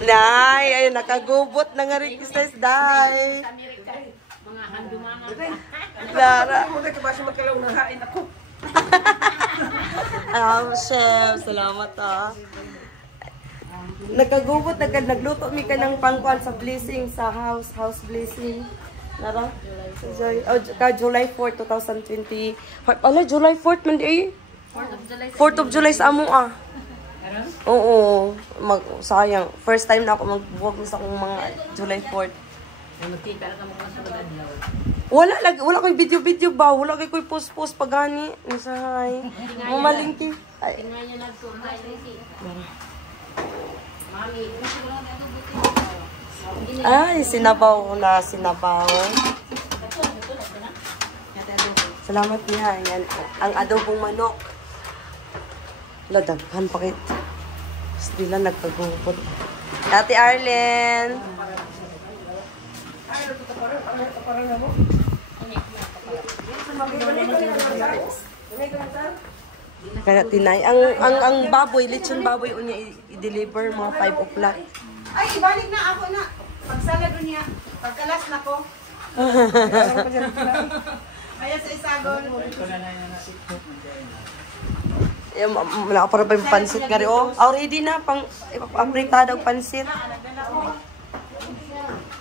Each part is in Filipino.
Nay, ayun, nakagubot na nga request, day. Mga handumanga. Lara. Ako na kabasa magkalaw ng hain ako. Chef, salamat ah. Nagkagubot, nagluto mi ka ng pangkuan sa blessing, sa house blessing. Nara? July 4, 2020. Ala, July 4 man di 4th of July sa amo ah. Oo, sayang. First time na ako mag-vlog sa akong mga July 4th. Magkita lang kamo sa badadlaw. Wala ko'y video ba? Wala ko'y post pagani. Nisahay. Mamalingki. Ay. Tingnan niya nagsumbay si. Mami, Ay, sinabaw. Salamat niya. Yan. Ang adobong manok. Ladaghan pa kayo. Hindi lang nagpagupot. Ate Arlen. Kaya tinay. Ang baboy, lechon baboy, unya i-deliver mga 5 o'clock. Ay, ibalik na ako na. Pagsalado niya. Pagkalas na ko. Kaya sa isagon. Wala ka para ba yung pansit nga rin? Oh, already na. Pang-apritada ang pansit.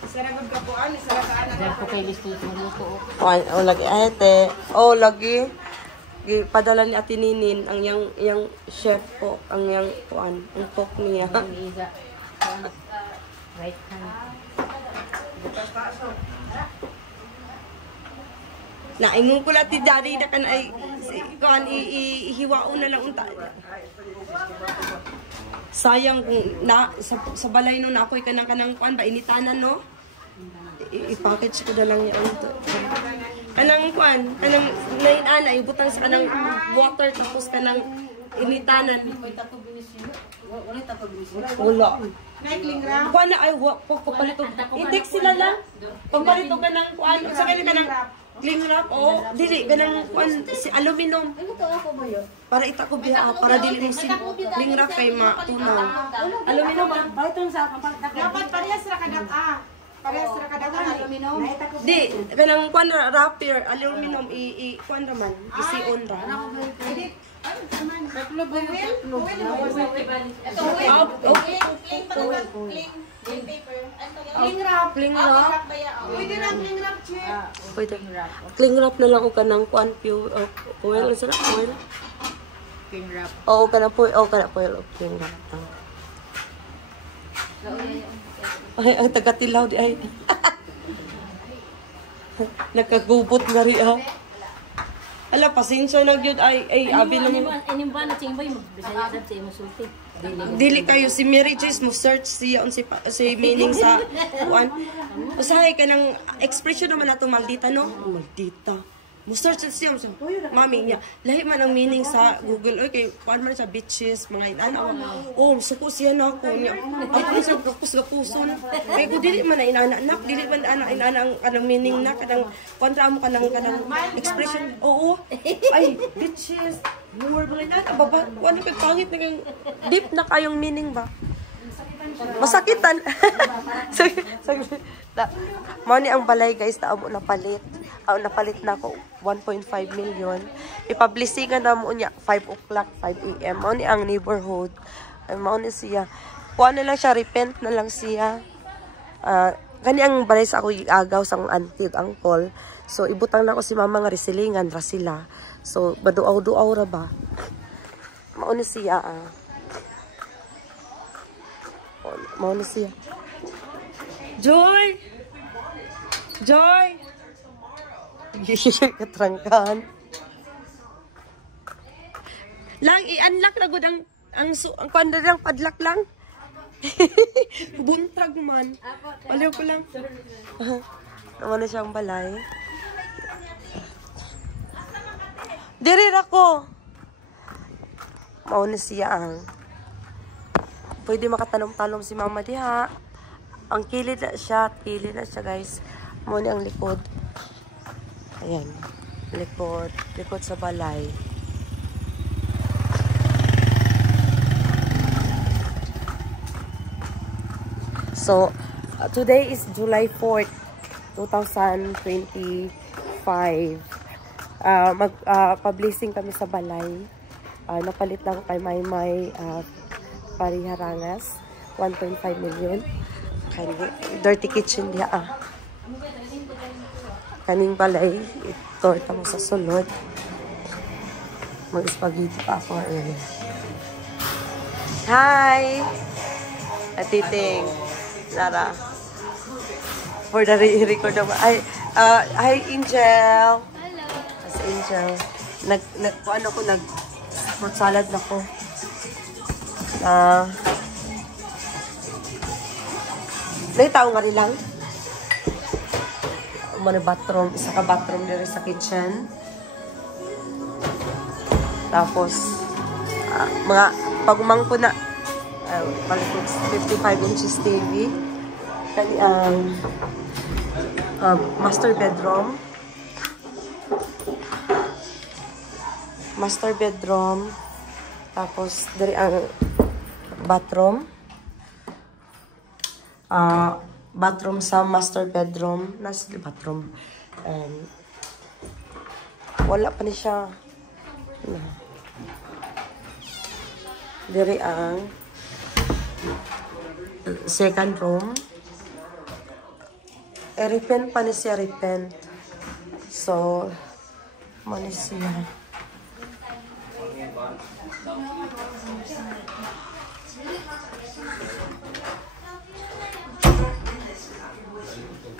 Saragod ka po. Saragod dahil po kay listo ito luto. Oh, lagi. Ay, te. Oh, lagi. Padala ni Ate Ninin ang yang chef po. Ang yang kuan. Ang cook niya. Ang iga. Right hand. Naingon ko lang ti Daddy na kan ay kuan ihiwao na lang unta. Sayang kung na sa balay no na ako'y kanang kuan ba initanan no. I-package ko na lang yan. Kanang kuan, kanang nainana ibutang sa kanang water tapos kanang initanan. Wala. Kuan na ay papalito. Index sila lang. Papalito ka ng kuan. Sa kanila kanang cling wrap o dili ganang kuan si aluminum. Para itako biya para dili mo si cling wrap kay matunaw. Aluminum dapat parehas ra kadak parehas ra kadak aluminum. Di ganang kuan wrapper aluminum kuan ra man isi-on ra. Cling wrap. Pwede ra cling wrap, Chef. Pwede. Cling wrap na lang o kanang kuan pure oil ang sarap oil. Cling wrap. Oo kana po oil cling wrap. Ay ang taga-Tilaw di ay. Nakagubot nga ri ah. Ala pasensya na gyud ay abi lang. Inimba na sing bay mo bisaya dad sa imo sulti. Dili kayo si Mary Joyce mo search siya on si meaning sa kuan. Usahay ka ng expression naman nato maldita no? Maldita. Mo search siya mo. Mami niya, lahi man ang meaning sa Google oy kay kuan man sa beaches mga inana. Oh, suko siya na ako niya. Ako sa kapus-kapuson. Kay ko dili man na inana-anak, dili man inana ang kanang meaning na kanang kontra mo kanang expression. Oo. Ay, beaches. More ba na baba ano kay pangit na deep na kayong meaning ba? Masakitan. Mani ang balay guys na amo napalit. Napalit na ako 1.5 million. Ipublishingan na mo niya 5 o'clock, 5 AM. Mani ang neighborhood. Ay mani siya. Kuha na lang siya, repent na lang siya. Gani ang balay sa ako agaw sa auntie uncle. So ibutang na ko si mama nga resilingan ra sila. So baduaw-duaw ra ba? Mani siya Mani siya. Joy! Joy! Katrangkan. Lang i-unlock na gud ang kuan lang padlock lang. Buntrag man. Wala ko lang. Naman na siyang balay. Diri ra ko. Mao na siya ang. Pwede makatanom-tanom si mama diha. Ang kilid na siya guys. Mao ni ang likod. Ayan. Likod sa balay. So, today is July 4th, 2025. Mag-publishing kami sa balay. Napalit lang kay Maymay Pariharangas. 1.5 million. Dirty kitchen diya Kaning balay. Ito mo sa sulod. Mag-spaghetti pa ako ngayon. Hi! Atiting. Lara. For the record of... hi, Angel! Hello! As Angel. Fruit salad na ko. May tao nga rin lang. May bathroom. Isa ka bathroom dito sa kitchen. Tapos, mga pagumang ko na 55 inches TV. Master bedroom. Master bedroom. Tapos, dari ang bathroom. Bathroom sa master bedroom. Nasa bathroom. And, wala pa ni siya. Dari ang second room. Repaint pa ni siya, repaint. So, mani siya.